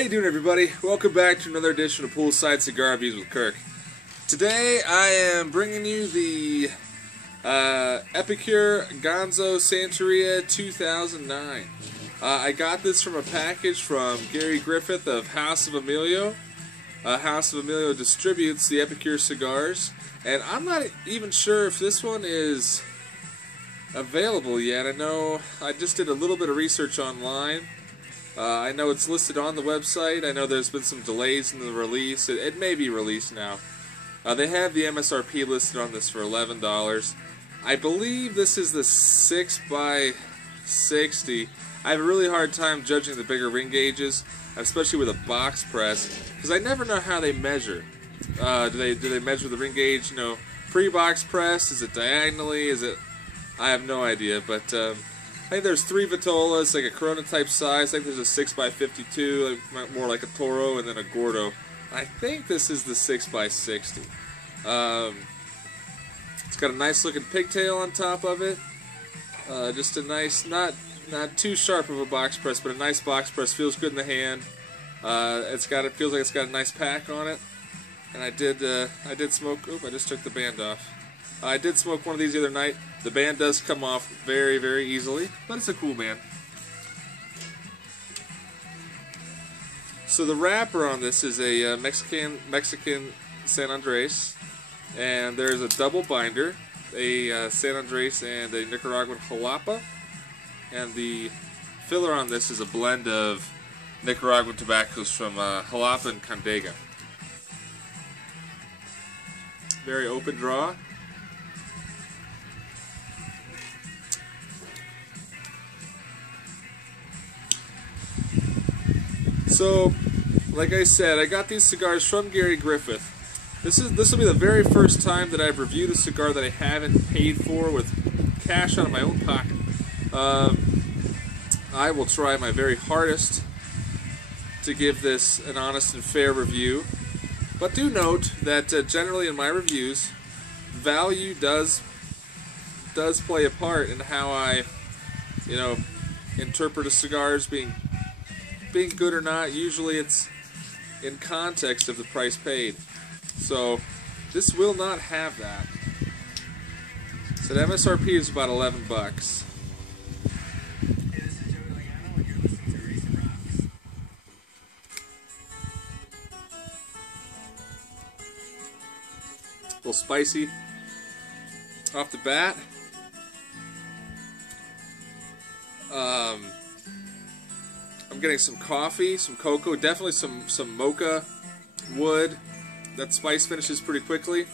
How you doing, everybody? Welcome back to another edition of Poolside Cigar Reviews with Kirk. Today I am bringing you the Epicurean Gonzo Santeria 2009. I got this from a package from Gary Griffith of House of Emilio. House of Emilio distributes the Epicurean Cigars, and I'm not even sure if this one is available yet. I know I just did a little bit of research online. I know it's listed on the website. I know there's been some delays in the release. It may be released now. They have the MSRP listed on this for $11. I believe this is the 6x60. I have a really hard time judging the bigger ring gauges, especially with a box press, because I never know how they measure. Do they measure the ring gauge, pre-box press? Is it diagonally? Is it? I have no idea, but I think there's 3 vitolas, like a Corona type size. I think there's a 6x52, more like a Toro, and then a Gordo. I think this is the 6x60. It's got a nice looking pigtail on top of it. Just a nice, not too sharp of a box press, but a nice box press. Feels good in the hand. It feels like it's got a nice pack on it. And I did smoke. Oop! I just took the band off. I did smoke one of these the other night. The band does come off very, very easily, but it's a cool band. So the wrapper on this is a Mexican San Andres, and there's a double binder, a San Andres and a Nicaraguan Jalapa, and the filler on this is a blend of Nicaraguan tobaccos from Jalapa and Condega. Very open draw. So, like I said, I got these cigars from Gary Griffith. This will be the very first time that I've reviewed a cigar that I haven't paid for with cash out of my own pocket. I will try my very hardest to give this an honest and fair review. But do note that generally in my reviews, value does play a part in how I, interpret a cigar as being good or not. Usually it's in context of the price paid. So this will not have that. So the MSRP is about $11. A little spicy off the bat. I'm getting some coffee, some cocoa, definitely some mocha wood. That spice finishes pretty quickly.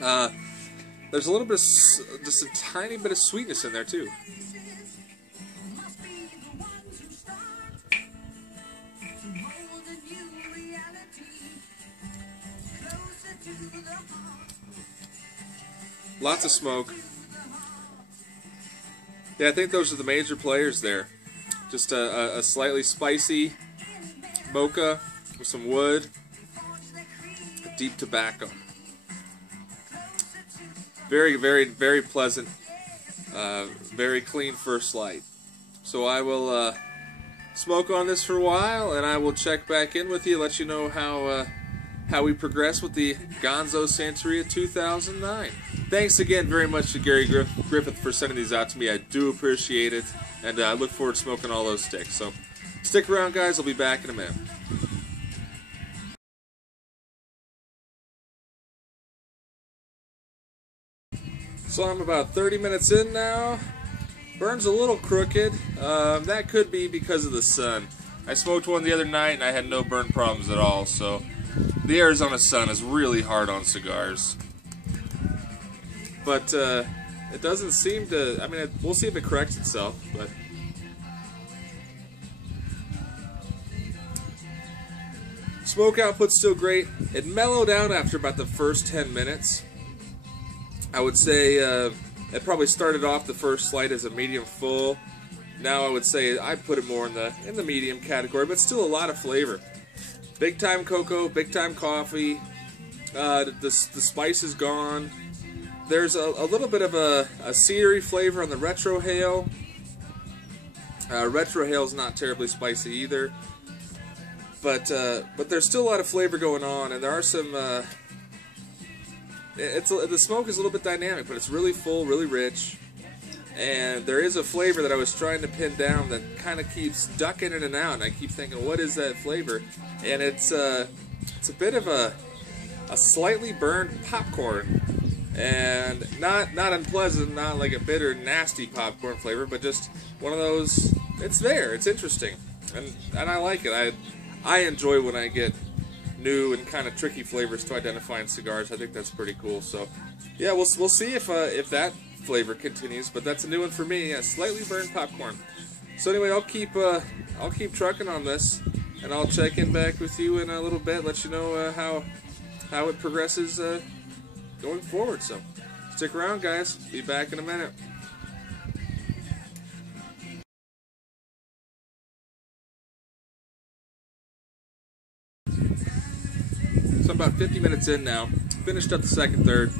There's a little bit of, just a tiny bit of sweetness in there too. Lots of smoke. Yeah, I think those are the major players there. Just a slightly spicy mocha with some wood, deep tobacco. Very, very, very pleasant. Very clean first light. So I will smoke on this for a while, and I will check back in with you, let you know how we progress with the Gonzo Santeria 2009. Thanks again very much to Gary Griffith for sending these out to me. I do appreciate it, and I look forward to smoking all those sticks. So stick around, guys. I'll be back in a minute. So I'm about 30 minutes in now. Burn's a little crooked. That could be because of the sun. I smoked one the other night and I had no burn problems at all. So the Arizona sun is really hard on cigars. But it doesn't seem to. I mean, we'll see if it corrects itself. But smoke output's still great. It mellowed out after about the first 10 minutes. I would say it probably started off the first slight as a medium full. Now I would say I'd put it more in the medium category, but still a lot of flavor. Big time cocoa, big time coffee. The spice is gone. There's a little bit of a cedary flavor on the retrohale. Retrohale's not terribly spicy either. but there's still a lot of flavor going on, and there are some. The smoke is a little bit dynamic, but it's really full, really rich, and there is a flavor that I was trying to pin down that kind of keeps ducking in and out, and I keep thinking, what is that flavor? And it's a bit of a slightly burned popcorn, and not unpleasant, not like a bitter, nasty popcorn flavor, but just one of those. It's there. It's interesting, and I like it. I enjoy when I get new and kind of tricky flavors to identify in cigars. I think that's pretty cool. So, yeah, we'll see if that flavor continues. But that's a new one for me. Yeah, slightly burned popcorn. So anyway, I'll keep trucking on this, and I'll check in back with you in a little bit. Let you know how it progresses going forward. So stick around, guys. Be back in a minute. So I'm about 50 minutes in now. Finished up the second third.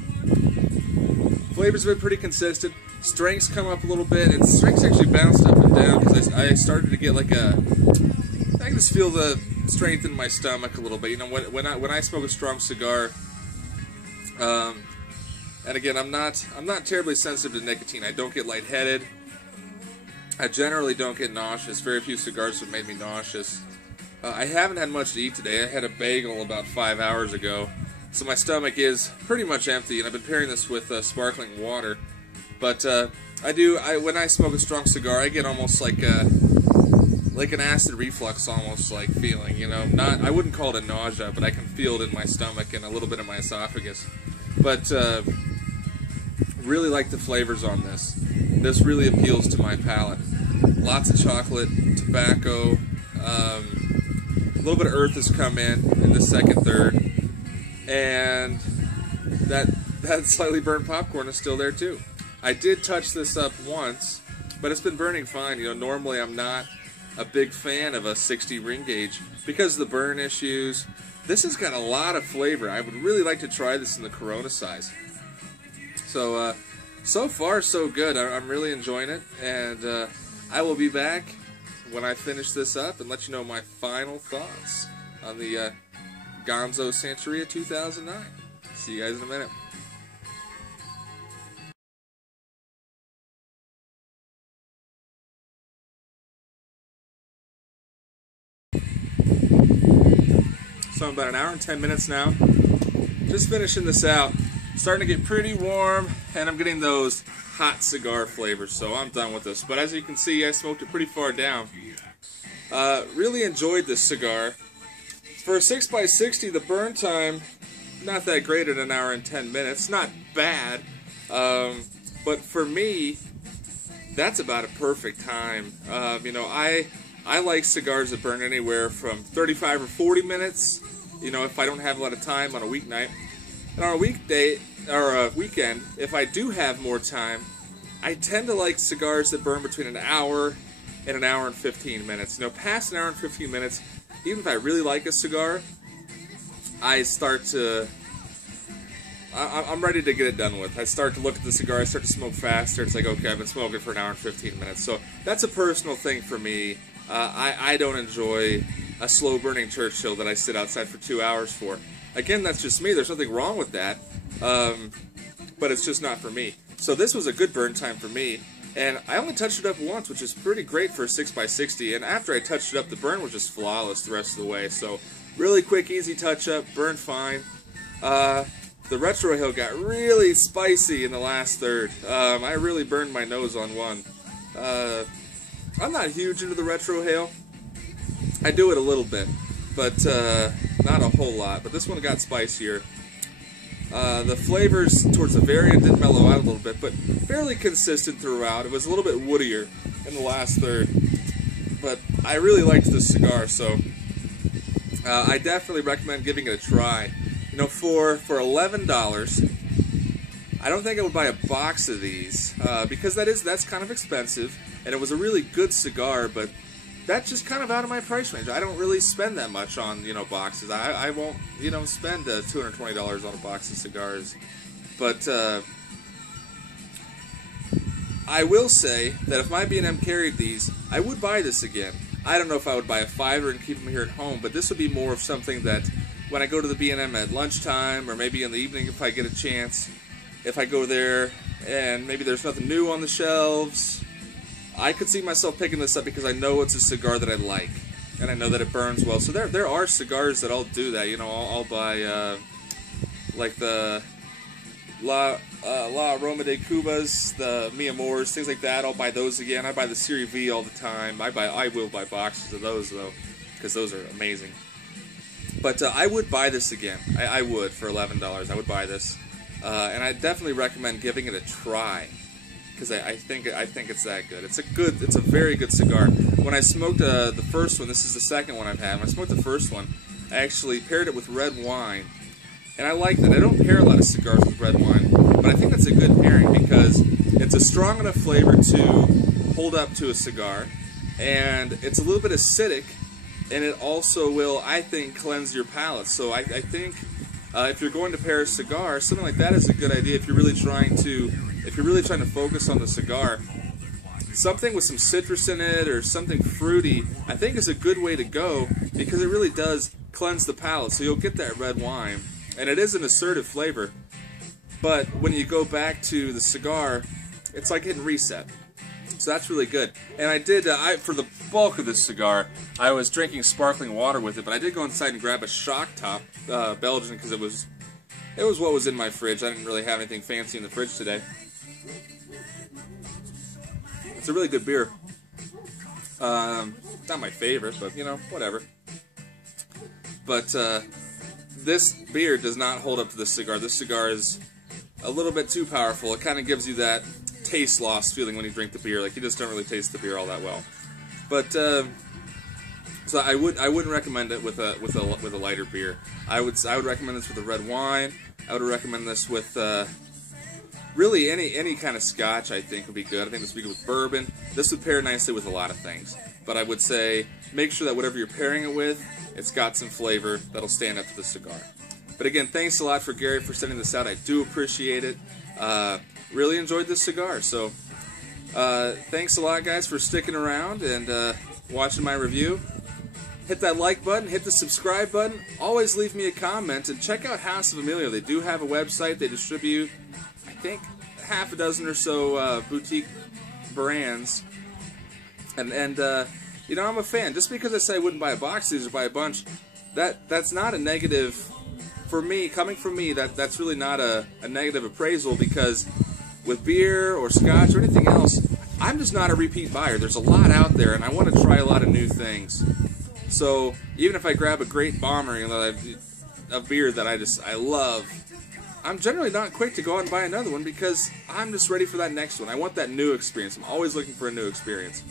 Flavors have been pretty consistent. Strengths come up a little bit, and strengths actually bounced up and down because I started to get like I can just feel the strength in my stomach a little bit. You know, when I smoke a strong cigar, and again, I'm not terribly sensitive to nicotine. I don't get lightheaded. I generally don't get nauseous. Very few cigars have made me nauseous. I haven't had much to eat today. I had a bagel about 5 hours ago, so my stomach is pretty much empty, and I've been pairing this with sparkling water. But when I smoke a strong cigar, I get almost like an acid reflux, almost like feeling. You know, I wouldn't call it a nausea, but I can feel it in my stomach and a little bit in my esophagus. But really like the flavors on this. This really appeals to my palate. Lots of chocolate, tobacco. A little bit of earth has come in the second third, and that slightly burnt popcorn is still there too. I did touch this up once, but it's been burning fine. You know, normally I'm not a big fan of a 60 ring gauge because of the burn issues. This has got a lot of flavor. I would really like to try this in the Corona size. So, so far so good. I'm really enjoying it, and I will be back when I finish this up and let you know my final thoughts on the Gonzo Santeria 2009. See you guys in a minute. So I'm about an hour and 10 minutes now. Just finishing this out. Starting to get pretty warm, and I'm getting those hot cigar flavors, so I'm done with this. But as you can see, I smoked it pretty far down. Really enjoyed this cigar. For a 6x60, the burn time, not that great at an hour and 10 minutes. Not bad, but for me, that's about a perfect time. You know, I like cigars that burn anywhere from 35 or 40 minutes, you know, if I don't have a lot of time on a weeknight. And on a weekday, or a weekend, if I do have more time, I tend to like cigars that burn between an hour and an hour and 15 minutes. You know, past an hour and 15 minutes, even if I really like a cigar, I start to... I'm ready to get it done with. I start to look at the cigar, I start to smoke faster. It's like, okay, I've been smoking for an hour and 15 minutes. So that's a personal thing for me. I don't enjoy a slow-burning Churchill that I sit outside for 2 hours for. Again, that's just me. There's nothing wrong with that, but it's just not for me. So this was a good burn time for me, and I only touched it up once, which is pretty great for a 6x60, and after I touched it up, the burn was just flawless the rest of the way. So really quick, easy touch-up, burned fine. The retro hill got really spicy in the last third. I really burned my nose on one. I'm not huge into the retro hail. I do it a little bit, but not a whole lot. But this one got spicier. The flavors towards the very end did mellow out a little bit, but fairly consistent throughout. It was a little bit woodier in the last third, but I really liked this cigar, so I definitely recommend giving it a try. You know, for $11, I don't think I would buy a box of these because that's kind of expensive, and it was a really good cigar, but that's just kind of out of my price range. I don't really spend that much on, you know, boxes. I won't, you know, spend $220 on a box of cigars. But I will say that if my B&M carried these, I would buy this again. I don't know if I would buy a fiver and keep them here at home, but this would be more of something that when I go to the B&M at lunchtime, or maybe in the evening if I get a chance, if I go there and maybe there's nothing new on the shelves, I could see myself picking this up because I know it's a cigar that I like, and I know that it burns well. So there are cigars that I'll do that. You know, I'll buy like the La Aroma de Cubas, the Mi Amores, things like that. I'll buy those again. I buy the Serie V all the time. I will buy boxes of those though, because those are amazing. But I would buy this again. I would for $11. I would buy this, and I definitely recommend giving it a try, because I think it's that good. It's a very good cigar. When I smoked the first one, this is the second one I've had. When I smoked the first one, I actually paired it with red wine, and I like that. I don't pair a lot of cigars with red wine, but I think that's a good pairing because it's a strong enough flavor to hold up to a cigar, and it's a little bit acidic, and it also will, I think, cleanse your palate. So I think if you're going to pair a cigar, something like that is a good idea if you're really trying to focus on the cigar. Something with some citrus in it or something fruity, I think is a good way to go because it really does cleanse the palate. So you'll get that red wine, and it is an assertive flavor. But when you go back to the cigar, it's like hitting reset. So that's really good. And I did, for the bulk of this cigar, I was drinking sparkling water with it, but I did go inside and grab a Shock Top Belgian because it was what was in my fridge. I didn't really have anything fancy in the fridge today. It's a really good beer. Not my favorite, but, you know, whatever. But this beer does not hold up to this cigar. This cigar is a little bit too powerful. It kind of gives you that taste loss feeling when you drink the beer. Like, you just don't really taste the beer all that well. But so I wouldn't recommend it with a lighter beer. I would recommend this with a red wine. I would recommend this with really any kind of scotch. I think would be good. I think this would be good with bourbon. This would pair nicely with a lot of things. But I would say make sure that whatever you're pairing it with, it's got some flavor that'll stand up to the cigar. But again, thanks a lot for Gary for sending this out. I do appreciate it. Really enjoyed this cigar. So thanks a lot, guys, for sticking around and watching my review. Hit that like button, hit the subscribe button. Always leave me a comment, and check out House of Emilio. They do have a website. They distribute, I think, half a dozen or so boutique brands. And you know, I'm a fan. Just because I say I wouldn't buy a box of these or buy a bunch, that's not a negative for me. Coming from me, that's really not a negative appraisal, because with beer or scotch or anything else, I'm just not a repeat buyer. There's a lot out there, and I want to try a lot of new things. So even if I grab a great bomber, you know, a beer that I love, I'm generally not quick to go out and buy another one because I'm just ready for that next one. I want that new experience. I'm always looking for a new experience.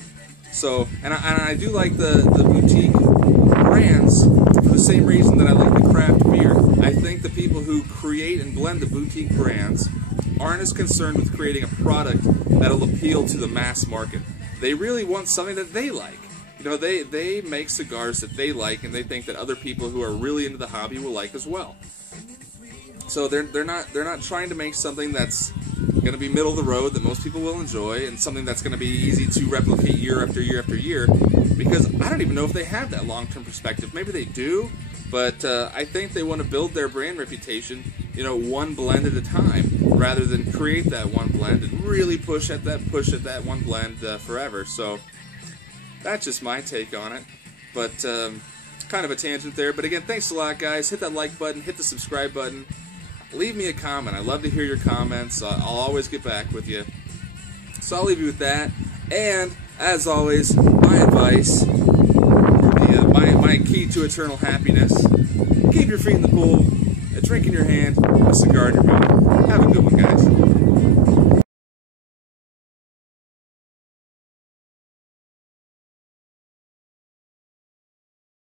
So, and I do like the boutique brands for the same reason that I like the craft beer. I think the people who create and blend the boutique brands aren't as concerned with creating a product that'll appeal to the mass market. They really want something that they like. You know, they make cigars that they like, and they think that other people who are really into the hobby will like as well. So they're not trying to make something that's going to be middle of the road that most people will enjoy, and something that's going to be easy to replicate year after year after year, because I don't even know if they have that long-term perspective. Maybe they do, but I think they want to build their brand reputation, you know, one blend at a time, rather than create that one blend and really push at that one blend forever. So that's just my take on it. But kind of a tangent there. But again, thanks a lot, guys. Hit that like button, hit the subscribe button. Leave me a comment. I love to hear your comments. I'll always get back with you. So I'll leave you with that. And as always, my advice, my key to eternal happiness: keep your feet in the pool, a drink in your hand, a cigar in your mouth. Have a good one, guys.